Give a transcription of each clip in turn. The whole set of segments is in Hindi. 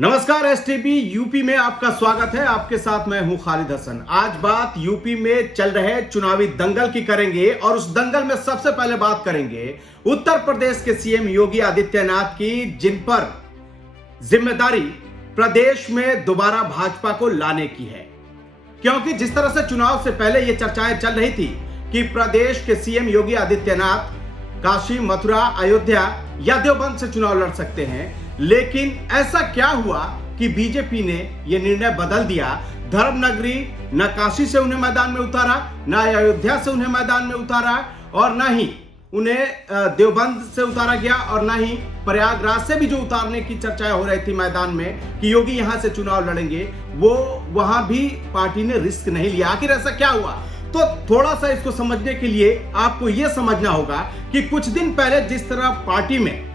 नमस्कार, एसटीबी यूपी में आपका स्वागत है। आपके साथ मैं हूं खालिद हसन। आज बात यूपी में चल रहे चुनावी दंगल की करेंगे और उस दंगल में सबसे पहले बात करेंगे उत्तर प्रदेश के सीएम योगी आदित्यनाथ की, जिन पर जिम्मेदारी प्रदेश में दोबारा भाजपा को लाने की है। क्योंकि जिस तरह से चुनाव से पहले यह चर्चाएं चल रही थी कि प्रदेश के सीएम योगी आदित्यनाथ काशी, मथुरा, अयोध्या या देवबंद से चुनाव लड़ सकते हैं, लेकिन ऐसा क्या हुआ कि बीजेपी ने यह निर्णय बदल दिया। धर्मनगरी न काशी से उन्हें मैदान में उतारा, न अयोध्या से उन्हें मैदान में उतारा और न ही उन्हें देवबंद से उतारा गया और न ही प्रयागराज से भी जो उतारने की चर्चाएं हो रही थी मैदान में कि योगी यहां से चुनाव लड़ेंगे, वो वहां भी पार्टी ने रिस्क नहीं लिया। आखिर ऐसा क्या हुआ? तो थोड़ा सा इसको समझने के लिए आपको यह समझना होगा कि कुछ दिन पहले जिस तरह पार्टी में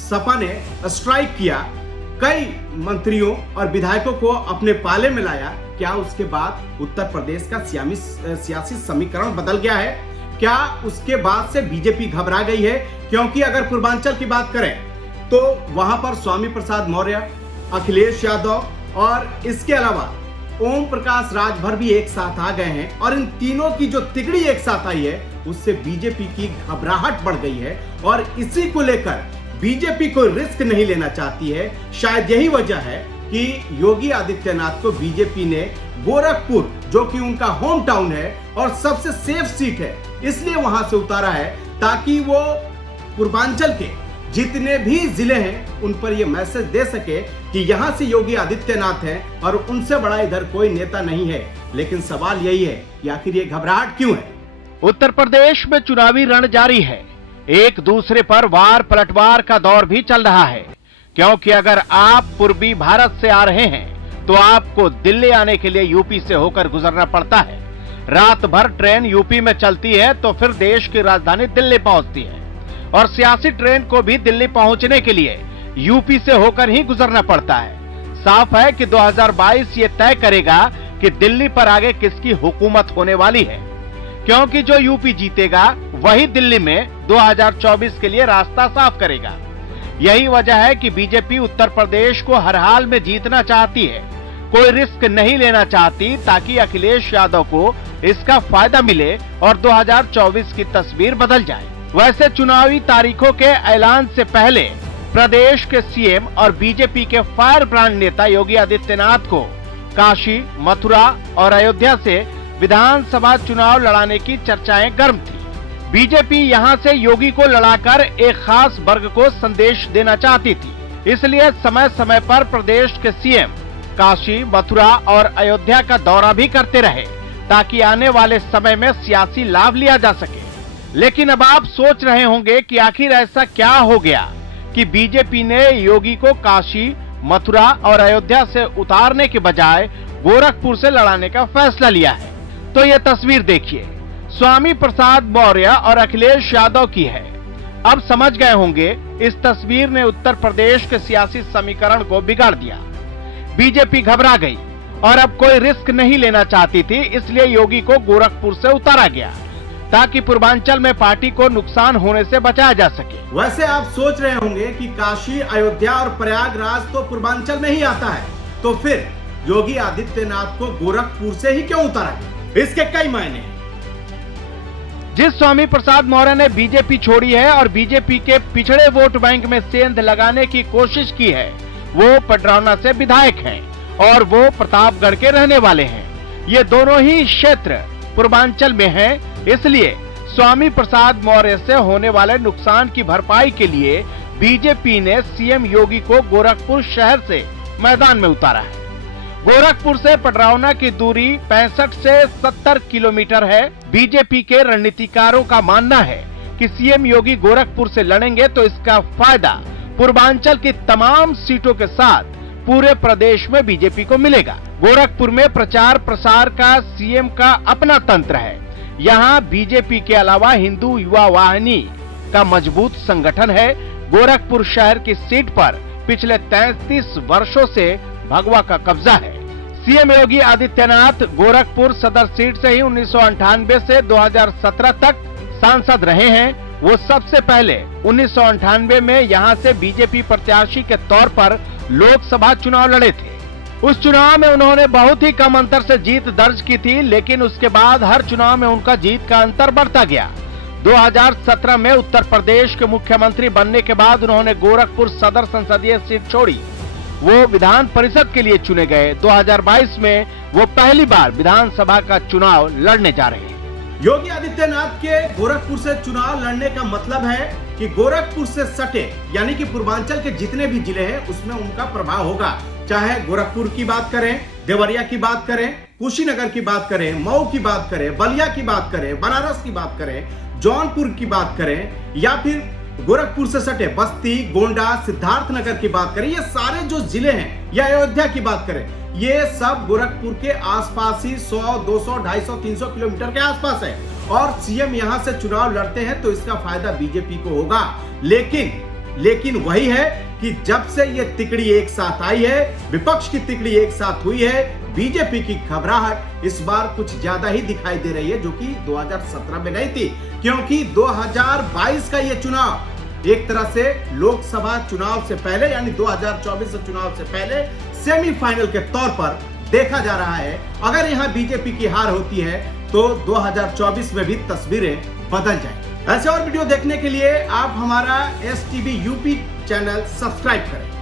सपा ने स्ट्राइक किया, कई मंत्रियों और विधायकों को अपने पाले में लाया, क्या उसके बाद उत्तर प्रदेश का सियासी समीकरण बदल गया है? क्या उसके बाद से बीजेपी घबरा गई है? क्योंकि अगर पूर्वांचल की बात करें तो वहां पर स्वामी प्रसाद मौर्य, अखिलेश यादव और इसके अलावा ओम प्रकाश राजभर भी एक साथ आ गए हैं और इन तीनों की जो तिकड़ी एक साथ आई है उससे बीजेपी की घबराहट बढ़ गई है और इसी को लेकर बीजेपी कोई रिस्क नहीं लेना चाहती है। शायद यही वजह है कि योगी आदित्यनाथ को बीजेपी ने गोरखपुर, जो कि उनका होम टाउन है और सबसे सेफ सीट है, इसलिए वहां से उतारा है ताकि वो पूर्वांचल के जितने भी जिले हैं उन पर यह मैसेज दे सके कि यहां से योगी आदित्यनाथ हैं और उनसे बड़ा इधर कोई नेता नहीं है। लेकिन सवाल यही है कि आखिर ये घबराहट क्यों है? उत्तर प्रदेश में चुनावी रण जारी है। एक दूसरे पर वार पलटवार का दौर भी चल रहा है, क्योंकि अगर आप पूर्वी भारत से आ रहे हैं तो आपको दिल्ली आने के लिए यूपी से होकर गुजरना पड़ता है। रात भर ट्रेन यूपी में चलती है तो फिर देश की राजधानी दिल्ली पहुंचती है और सियासी ट्रेन को भी दिल्ली पहुंचने के लिए यूपी से होकर ही गुजरना पड़ता है। साफ है कि 2022 ये तय करेगा कि दिल्ली पर आगे किसकी हुकूमत होने वाली है, क्योंकि जो यूपी जीतेगा वही दिल्ली में 2024 के लिए रास्ता साफ करेगा। यही वजह है कि बीजेपी उत्तर प्रदेश को हर हाल में जीतना चाहती है, कोई रिस्क नहीं लेना चाहती ताकि अखिलेश यादव को इसका फायदा मिले और 2024 की तस्वीर बदल जाए। वैसे चुनावी तारीखों के ऐलान से पहले प्रदेश के सीएम और बीजेपी के फायर ब्रांड नेता योगी आदित्यनाथ को काशी, मथुरा और अयोध्या से विधानसभा चुनाव लड़ाने की चर्चाएं गर्म थी। बीजेपी यहां से योगी को लड़ाकर एक खास वर्ग को संदेश देना चाहती थी, इसलिए समय समय पर प्रदेश के सीएम काशी, मथुरा और अयोध्या का दौरा भी करते रहे ताकि आने वाले समय में सियासी लाभ लिया जा सके। लेकिन अब आप सोच रहे होंगे कि आखिर ऐसा क्या हो गया कि बीजेपी ने योगी को काशी, मथुरा और अयोध्या से उतारने के बजाय गोरखपुर से लड़ाने का फैसला लिया है। तो ये तस्वीर देखिए, स्वामी प्रसाद मौर्य और अखिलेश यादव की है। अब समझ गए होंगे इस तस्वीर ने उत्तर प्रदेश के सियासी समीकरण को बिगाड़ दिया। बीजेपी घबरा गई और अब कोई रिस्क नहीं लेना चाहती थी, इसलिए योगी को गोरखपुर से उतारा गया ताकि पूर्वांचल में पार्टी को नुकसान होने से बचाया जा सके। वैसे आप सोच रहे होंगे कि काशी, अयोध्या और प्रयागराज तो पूर्वांचल में ही आता है, तो फिर योगी आदित्यनाथ को गोरखपुर से ही क्यों उतारा गया? इसके कई मायने हैं। जिस स्वामी प्रसाद मौर्य ने बीजेपी छोड़ी है और बीजेपी के पिछड़े वोट बैंक में सेंध लगाने की कोशिश की है, वो पडरौना से विधायक हैं और वो प्रतापगढ़ के रहने वाले हैं। ये दोनों ही क्षेत्र पूर्वांचल में हैं, इसलिए स्वामी प्रसाद मौर्य से होने वाले नुकसान की भरपाई के लिए बीजेपी ने सीएम योगी को गोरखपुर शहर से मैदान में उतारा है। गोरखपुर से पडरौना की दूरी 65 से 70 किलोमीटर है। बीजेपी के रणनीतिकारों का मानना है कि सीएम योगी गोरखपुर से लड़ेंगे तो इसका फायदा पूर्वांचल की तमाम सीटों के साथ पूरे प्रदेश में बीजेपी को मिलेगा। गोरखपुर में प्रचार प्रसार का सीएम का अपना तंत्र है। यहाँ बीजेपी के अलावा हिंदू युवा वाहिनी का मजबूत संगठन है। गोरखपुर शहर की सीट पर पिछले 33 वर्षों से भगवा का कब्जा है। सीएम योगी आदित्यनाथ गोरखपुर सदर सीट से ही 1998 से 2017 तक सांसद रहे हैं। वो सबसे पहले 1998 में यहां से बीजेपी प्रत्याशी के तौर पर लोकसभा चुनाव लड़े थे। उस चुनाव में उन्होंने बहुत ही कम अंतर से जीत दर्ज की थी, लेकिन उसके बाद हर चुनाव में उनका जीत का अंतर बढ़ता गया। 2017 में उत्तर प्रदेश के मुख्यमंत्री बनने के बाद उन्होंने गोरखपुर सदर संसदीय सीट छोड़ी। वो विधान परिषद के लिए चुने गए। 2022 में वो पहली बार विधानसभा का चुनाव लड़ने जा रहे हैं। योगी आदित्यनाथ के गोरखपुर से चुनाव लड़ने का मतलब है कि गोरखपुर से सटे यानी कि पूर्वांचल के जितने भी जिले हैं उसमें उनका प्रभाव होगा। चाहे गोरखपुर की बात करें, देवरिया की बात करें, कुशीनगर की बात करें, मऊ की बात करें, बलिया की बात करें, बनारस की बात करें, जौनपुर की बात करें, या फिर गोरखपुर से सटे बस्ती, गोंडा, सिद्धार्थनगर की बात करें, ये सारे जो जिले हैं, या अयोध्या की बात करें, ये सब गोरखपुर के आसपास ही 100, 200, 250, 300 किलोमीटर के आसपास है। और सीएम यहां से चुनाव लड़ते हैं तो इसका फायदा बीजेपी को होगा। लेकिन वही है कि जब से ये तिकड़ी एक साथ आई है, विपक्ष की तिकड़ी एक साथ हुई है, बीजेपी की घबराहट इस बार कुछ ज्यादा ही दिखाई दे रही है, जो कि 2017 में नहीं थी। क्योंकि 2022 का ये चुनाव एक तरह से लोकसभा चुनाव से पहले यानी 2024 चुनाव से पहले सेमीफाइनल के तौर पर देखा जा रहा है। अगर यहां बीजेपी की हार होती है तो 2024 में भी तस्वीरें बदल जाएंगी। ऐसे और वीडियो देखने के लिए आप हमारा STV यूपी चैनल सब्सक्राइब करें।